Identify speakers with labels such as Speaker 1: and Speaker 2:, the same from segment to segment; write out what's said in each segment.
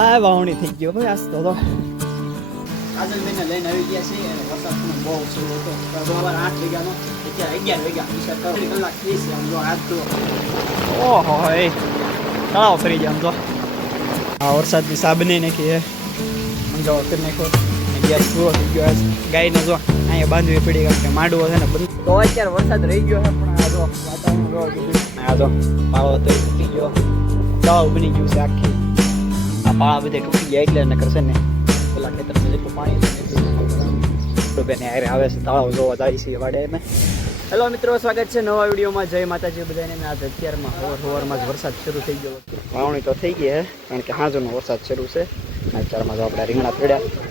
Speaker 1: આ વાવણી થઈ ગયો ભાઈ આજ તો
Speaker 2: કાજલબેનને લઈને આવી ગયા છે અને વરસાદ પણ બહુ શરૂ હતો બરાબર આઠ વાગ્યાનો અત્યારે અગિયાર વાગ્યા. વિચાર કરો કલાક થઈ છે આમ જો આજ તો.
Speaker 1: ઓહો એ તળાવ ફરી ગયા આમ તો આ વરસાદની સાબને નાખી હે. આમ જો કરી નાખ્યો ગેસ પૂરો થઈ ગયો ગાયને જો અહીંયા બાંધવી પડી કારણ કે માંડવો છે ને બધું. તો અત્યારે વરસાદ રહી ગયો છે પણ આ જો વાતાવરણ આ જો પાળો તો ગયો. તળાવ બની ગયું છે આખી. આ પાળા બધે તૂટી ગયા એટલે નકર છે ને પેલા ખેતરમાં જેટલું પાણી બેને હારે આવે છે, તળાવ જોવા જાય છે વાડે ને હેલો મિત્રો, સ્વાગત છે નવા વિડીયોમાં. જય માતાજી બધાને. આજ અત્યારમાં સવાર સવારમાં જ વરસાદ શરૂ થઈ ગયો. વાવણી તો થઈ ગઈ હે, કારણ કે હાજરનો વરસાદ શરૂ છે. અત્યારમાં જો આપણે રીંગણા પડ્યા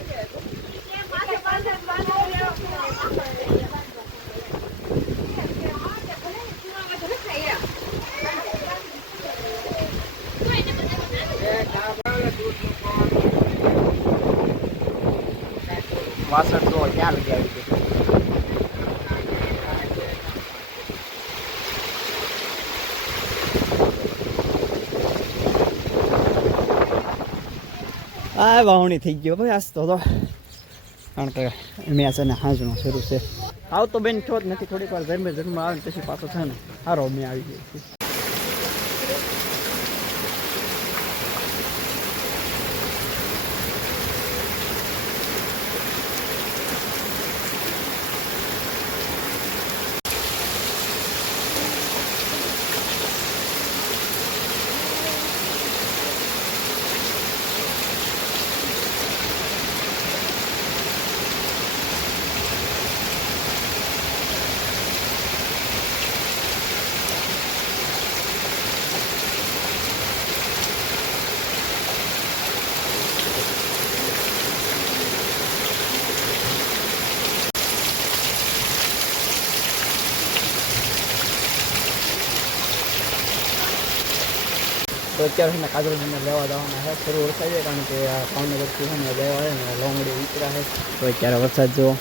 Speaker 1: વાસણ તો ક્યાં લગી આવી ગઈ આ વાવણી થઈ ગયો ભાઈ, આજ તો તો કારણ કે મેં છે ને હાજનો શરૂ છે. આવ તો બેન છો જ નથી, થોડીક વાર જન્મે જન્મ આવે ને પછી પાછો છે ને સારો મેં આવી ગયો તો અત્યારે છે ને કાજલબેનને લેવા જવાના છે. થોડું વરસાદ છે કારણ કે આ છે ને લેવા આવે ને લોંગડી ઉતરા છે. તો અત્યારે વરસાદ જો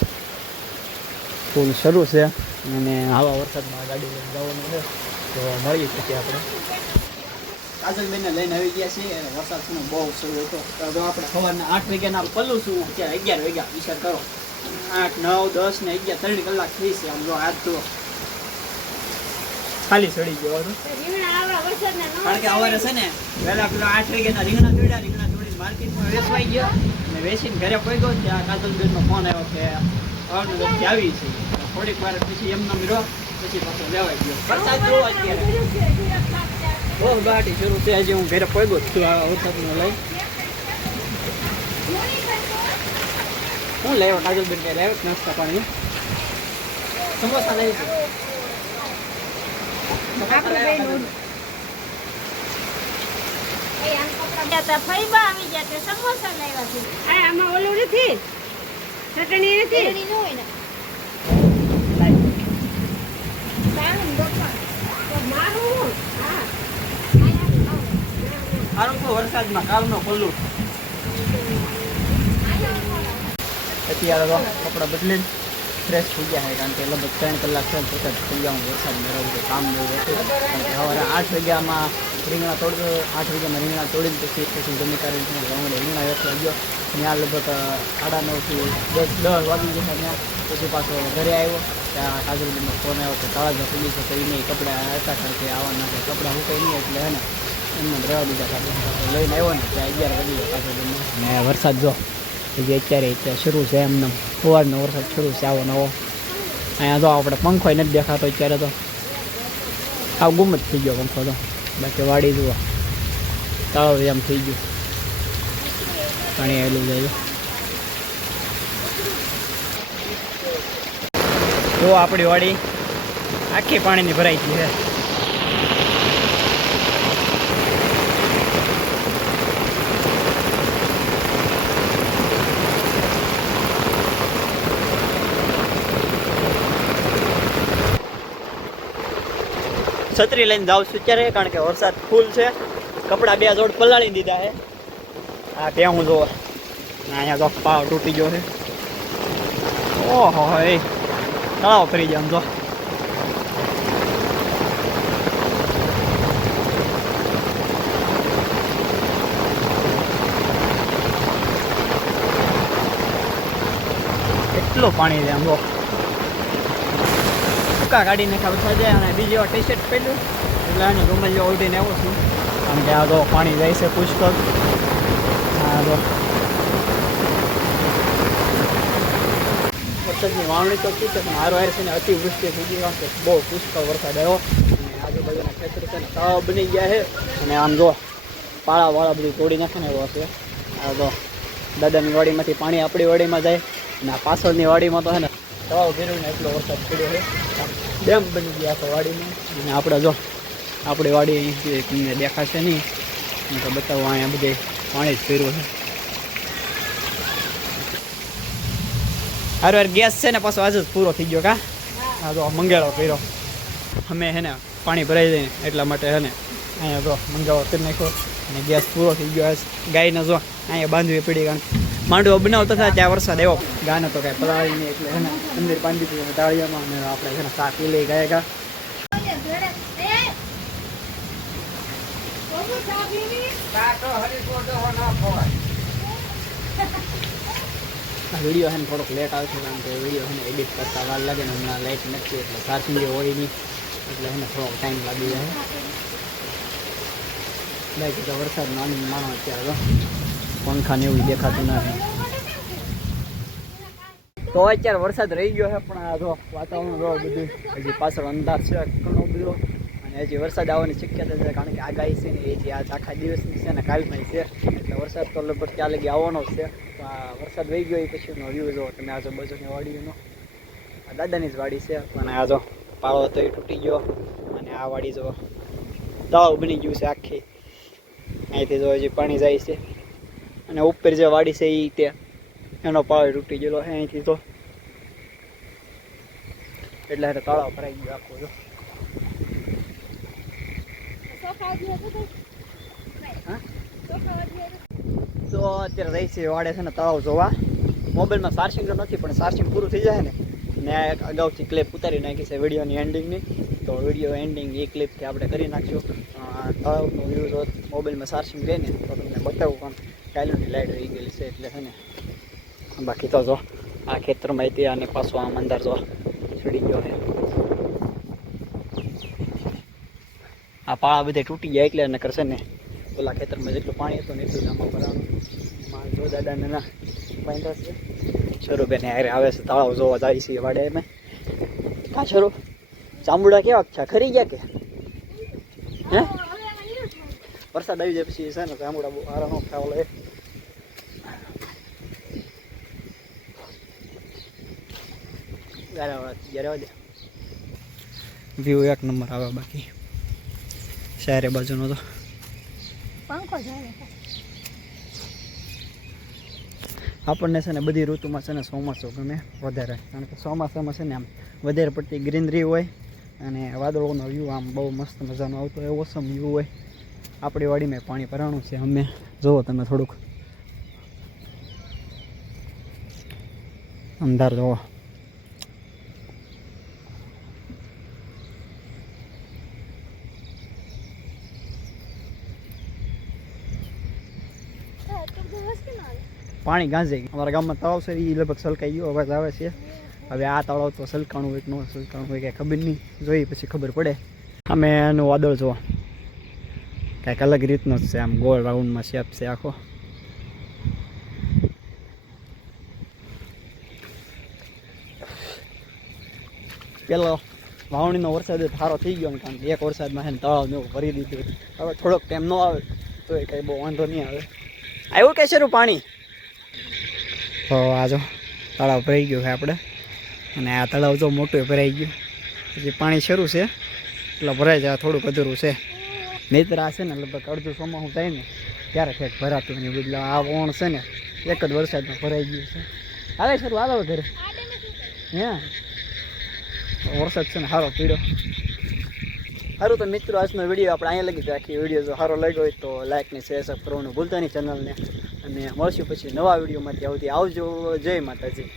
Speaker 1: ફૂલ શરૂ છે. અને આવા વરસાદમાં ગાડી લઈને જવાનું છે. તો મળીએ પછી આપણે.
Speaker 2: કાજલબેનને લઈને આવી ગયા છીએ અને વરસાદ પણ બહુ શરૂ હતો. તો આપણે સવારના આઠ વાગ્યાના પલ્લું છું. અત્યારે અગિયાર વાગ્યા. વિચાર કરો. આઠ, નવ, દસ ને અગિયાર, ત્રણ કલાક થઈ છે. આમ જો આજ તો
Speaker 1: ખાલી ચડી ગયો હતો.
Speaker 2: કારણ કે અવારે છે ને વહેલા પેલા આઠ વાગ્યાના રીંગણા તોડ્યા રીંગણા તોડીને માર્કેટમાં વેચવાઈ ગયા. અને વેચીને ઘરે પહોંચ્યો ત્યાં કાજલબેનનો ફોન આવ્યો કે ભાવનગરથી આવી છે. થોડીક વાર પછી એમનો રહ્યો પછી પાછો લેવાઈ ગયો. વરસાદ જોવો અત્યારે. બહુ ગાડી શરૂ છે હજી હું ઘરે પડ્યો જ છું આ વરસાદનો લઈ. હું લેવો? કાજલબેન કઈ લાવ્યો નાસ્તા પાણી? સમોસા લઈ છે. વરસાદમાં કાલનો ખોલું અત્યારે કપડા બદલીને ફ્રેશ થઈ ગયા છે કારણ કે લગભગ ત્રણ કલાક ત્રણ સતત થઈ ગયા હું વરસાદ મેળવું છે કામ મેળવું હતું કારણ સવારે આઠ વાગ્યામાં રીંગણા તોડ આઠ વાગ્યામાં રીંગણા તોડીને પછી પછી જમી ગામડે રીંગણા વેચવા ગયો. ત્યાં લગભગ સાડા નવથી દસ દસ વાગી ગયા ત્યાં. પછી પાછો ઘરે આવ્યો. ત્યાં કાજલબેનનો ફોન આવ્યો કે તળાજા ખુલ્લી છે તો એને કપડાં હતા, કારણ કે આવવાના છે કપડાં હુકાઈ નહીં એટલે હે ને, એમને રહેવા દીધા કાજલ લઈને આવ્યો ને, ત્યાં અગિયાર વાગી ગયા કાજલબેનને વરસાદ જો. હજી અત્યારે અત્યારે શરૂ છે એમને સવારનો વરસાદ શરૂ છે આવો નવો અહીંયા તો આપણે પંખો નથી દેખાતો અત્યારે તો. આ ગુમ જ થઈ ગયો પંખો તો. બાકી વાડી જુઓ. તળાવ એમ થઈ ગયું. પાણી આવેલું જાય જો આપણી વાડી. આખી પાણીની ભરાઈ છે. छतरी लाइन जाऊ छू अत्यारे कारण के वरसाद फूल छे कपड़ा बे जोड़ पलाळी दीदा है आ पे हूँ जो ना यहाँ जो पाव टूटी गयो है ओहो ए ताव फ्री जान जो पानी दे अंबो ટૂંકા કાઢીને ખબર સજાય અને બીજી વાર ટી શર્ટ પહેર્યું એટલે એને રૂમમાં જો ઉડીને આવું છું. આમ કે આ તો પાણી જાય છે પુષ્કળ. આ તો વરસાદની વાવણી તો શું છે, પણ હારો હાર છે ને અતિવૃષ્ટિ થઈ ગઈ, કારણ કે બહુ પુષ્કળ વરસાદ આવ્યો. અને આજુબાજુના ખેતર છે ને તળાવ બની ગયા છે. અને આમ જો પાળા વાળા બધી તોડી નાખે ને એવો છે. આ તો દાદાની વાડીમાંથી પાણી આપણી વાડીમાં જાય. અને પાછળની વાડીમાં તો છે ને તળાવ ઘેર્યું ને એટલો વરસાદ પડ્યો છે. ડેમ બની ગયા આખો વાડીમાં. અને આપણે જો, આપણી વાડી તમને દેખાશે નહીં. તો બતાવો, અહીંયા બધે પાણી જ ફેરવું છે. હારું ગેસ છે ને પાછો આજે જ પૂરો થઈ ગયો કા? હા તો મંગેળો કર્યો અમે હે ને પાણી ભરાઈ જાય એટલા માટે હે ને અહીંયા જો મંગાવો કરી નાખ્યો. અને ગેસ પૂરો થઈ ગયો ગાયને જો અહીંયા બાંધવી પડી કારણ માંડવો બનાવતો થાય ત્યાં વરસાદ એવો ગાને તો કાંઈ પલાળી નહીં, એટલે હે ને અંદર પાંડી દીધું તાળિયામાં અને આપણે છે ને શાક પી લઈ ગયા ગા વીડિયો હે ને થોડોક લેટ આવશે કારણ કે વીડિયો હે ને એડિટ કરતા વાર લાગે ને, હમણાં લાઇટ નથી, એટલે ચાર્જિંગ હોય નહીં. એટલે હે ને થોડોક ટાઈમ લાગી જાય. બાકી તો વરસાદનો આનંદ માણો અત્યારે તો પંખા ને એવું દેખાતું નથી તો અત્યારે વરસાદ રહી ગયો છે, પણ આ જો વાતાવરણ જો બધું હજી પાછળ અંધાર છે, ઘણો બધો. અને હજી વરસાદ આવવાની શક્યતા છે, કારણ કે આગાહી છે ને એ જે આજ આખા દિવસની છે ને કાલની છે. એટલે વરસાદ તો લગભગ ત્યાં લગી આવવાનો છે. આ વરસાદ રહી ગયો એ પછીનો વ્યૂ જો તમે આજુબાજુની વાડીનો. આ દાદાની જ વાડી છે, અને આ જો પાળો તો એ તૂટી ગયો. અને આ વાડી જો તળાવ બની ગયું છે આખી. અહીંથી જો હજી પાણી જાય છે. અને ઉપર જે વાડી છે એ તે એનો પાળો તૂટી ગયેલો અહીંથી તો. એટલે હારે તળાવ ભરાઈ ગયો આખો જો? તો અત્યારે રહી છે વાડે છે ને તળાવ જોવા. મોબાઈલમાં ચાર્જિંગ તો નથી, પણ ચાર્જિંગ પૂરું થઈ જાય ને. મેં અગાઉથી ક્લિપ ઉતારી નાખી છે વિડીયોની એન્ડિંગની તો વીડિયો એન્ડિંગ એ ક્લિપથી આપણે કરી નાખશું. તળાવનો વ્યૂ મોબાઈલમાં ચાર્જિંગ રહે ને, તો તમને બતાવું પણ. કાયલોની લાઇટ રહી ગયેલી છે એટલે છે ને, બાકી તો જો, આ ખેતરમાં હતી અને પાછો આમ અંદર જો ચડી ગયો છે. આ પાળા બધે તૂટી ગયા એટલે નકર છે ને, ઓલા ખેતરમાં જેટલું પાણી હતું ને એટલું આમાં ભરાવાનું એમાં જો દાદાને ના બાંધ્યા છે. શરૂબેન હારે આવે છે તળાવ જોવા જાય છે વાડે અમે કા શરૂ ચામુડા કેવા છે? ખરી ગયા કે? હે? વરસાદ આવી જાય પછી છે ને, ચામુડા બહુ આરામ ખાવા લે વ્યૂ એક નંબર આવે બાકી. શહેરે બાજુનો તો.
Speaker 3: પંખો
Speaker 2: આપણને છે ને બધી ઋતુમાં છે ને ચોમાસું ગમે વધારે. કારણ કે ચોમાસામાં છે ને આમ વધારે પડતી ગ્રીનરી હોય અને વાદળોનો વ્યૂ આમ બહુ મસ્ત મજાનો આવતો હોય ઓસમ વ્યૂ હોય. આપણી વાડીમાં પાણી ભરાણું છે અમે. જુઓ તમે થોડુંક. અંધાર જુઓ. પાણી ગાંજે. અમારા ગામમાં તળાવ છે એ લગભગ સલકાઈ ગયો, અવાજ આવે છે. હવે આ તળાવ તો સલકાણું હોય કે ન સલકાણું હોય કાંઈ ખબર નહીં. જોઈએ પછી ખબર પડે. અમે એનું વાદળ જો કાંઈક અલગ રીતનો જ છે, આમ ગોળ રાઉન્ડમાં શેપ છે આખો. પેલો વાવણીનો વરસાદ સારો થઈ ગયો કારણ કે એક વરસાદમાં એને તળાવ ભરી દીધું. હવે થોડોક ટાઈમ ન આવે તો એ કાંઈ બહુ વાંધો નહીં આવે. આવ્યું કે શરૂ પાણી તો આ જો તળાવ ભરાઈ ગયું છે આપણે. અને આ તળાવ જો મોટું ભરાઈ ગયું. પછી પાણી શરૂ છે. એટલે ભરાઈ જાય થોડુંક અધૂરું છે. નહીતર આ છે ને લગભગ અડધું ચોમાસું થાય ને ત્યારે કંઈક ભરાતું નહીં બદલે આ વણ છે ને એક જ વરસાદમાં ભરાઈ ગયું છે. આવે શરૂ આવે ઘરે. હે? વરસાદ છે ને સારો પીડ્યો સારું તો મિત્રો, આજનો વીડિયો આપણે અહીંયા લગી રાખીએ. વીડિયો જો સારો લાગ્યો હોય તો લાઇક ને શેર સબ કરવાનું ભૂલતા નહીં ચેનલને અને મળશું પછી નવા વિડીયોમાંથી આવતી આવજો. જય માતાજી.